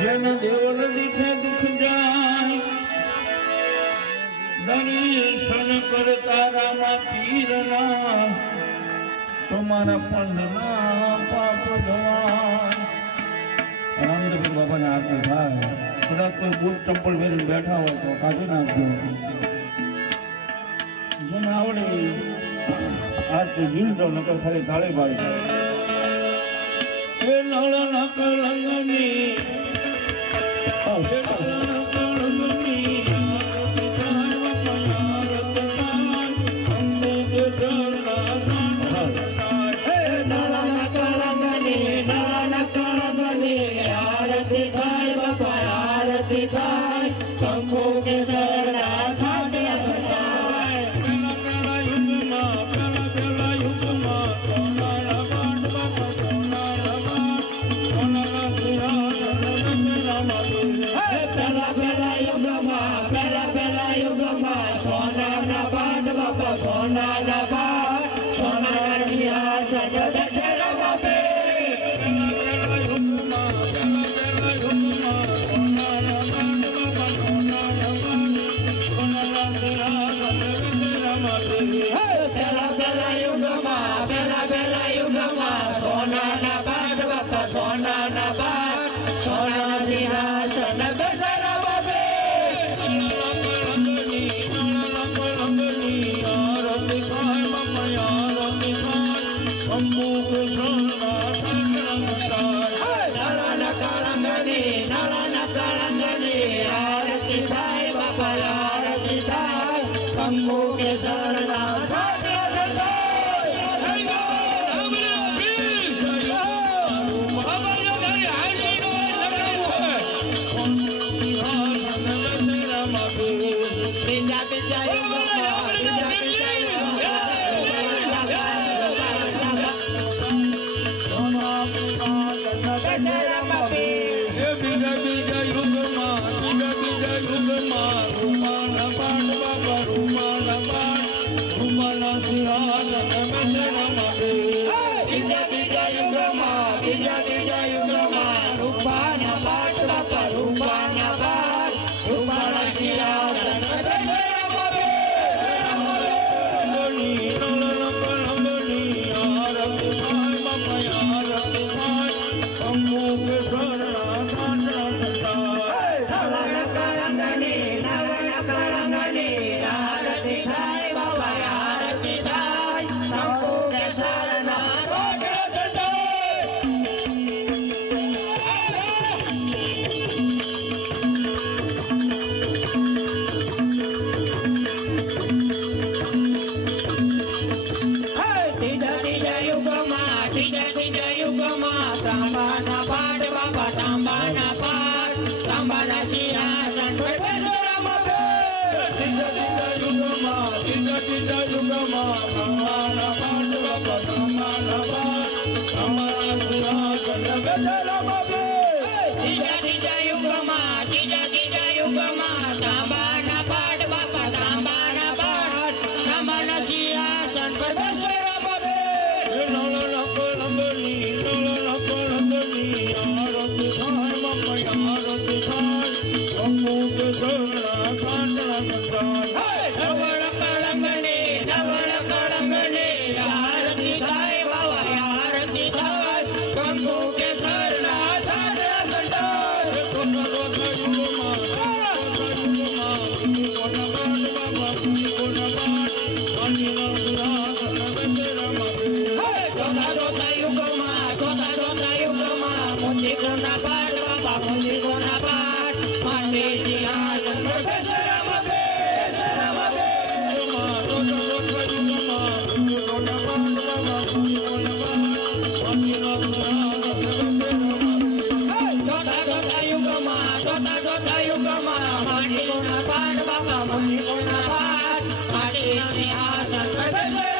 જન દેવલ દીઠે દુખ જાય. દર્શન કરતા રામા પીરના. તમારા પંડના પાપ ધવા રામદેવ બાબાને આરતી થાય. કદાચ કોઈ બૂટ ચંપલ પહેરીને બેઠા હોય તો કાઢી નાખજો. જન આવડે આ તો જીવજો નકર ખરી થાળી બાળી એ નળ નકર રંગની સોના ના બાદ બાપા સોના ના બાદ. ಸರ್ವದ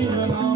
you alone.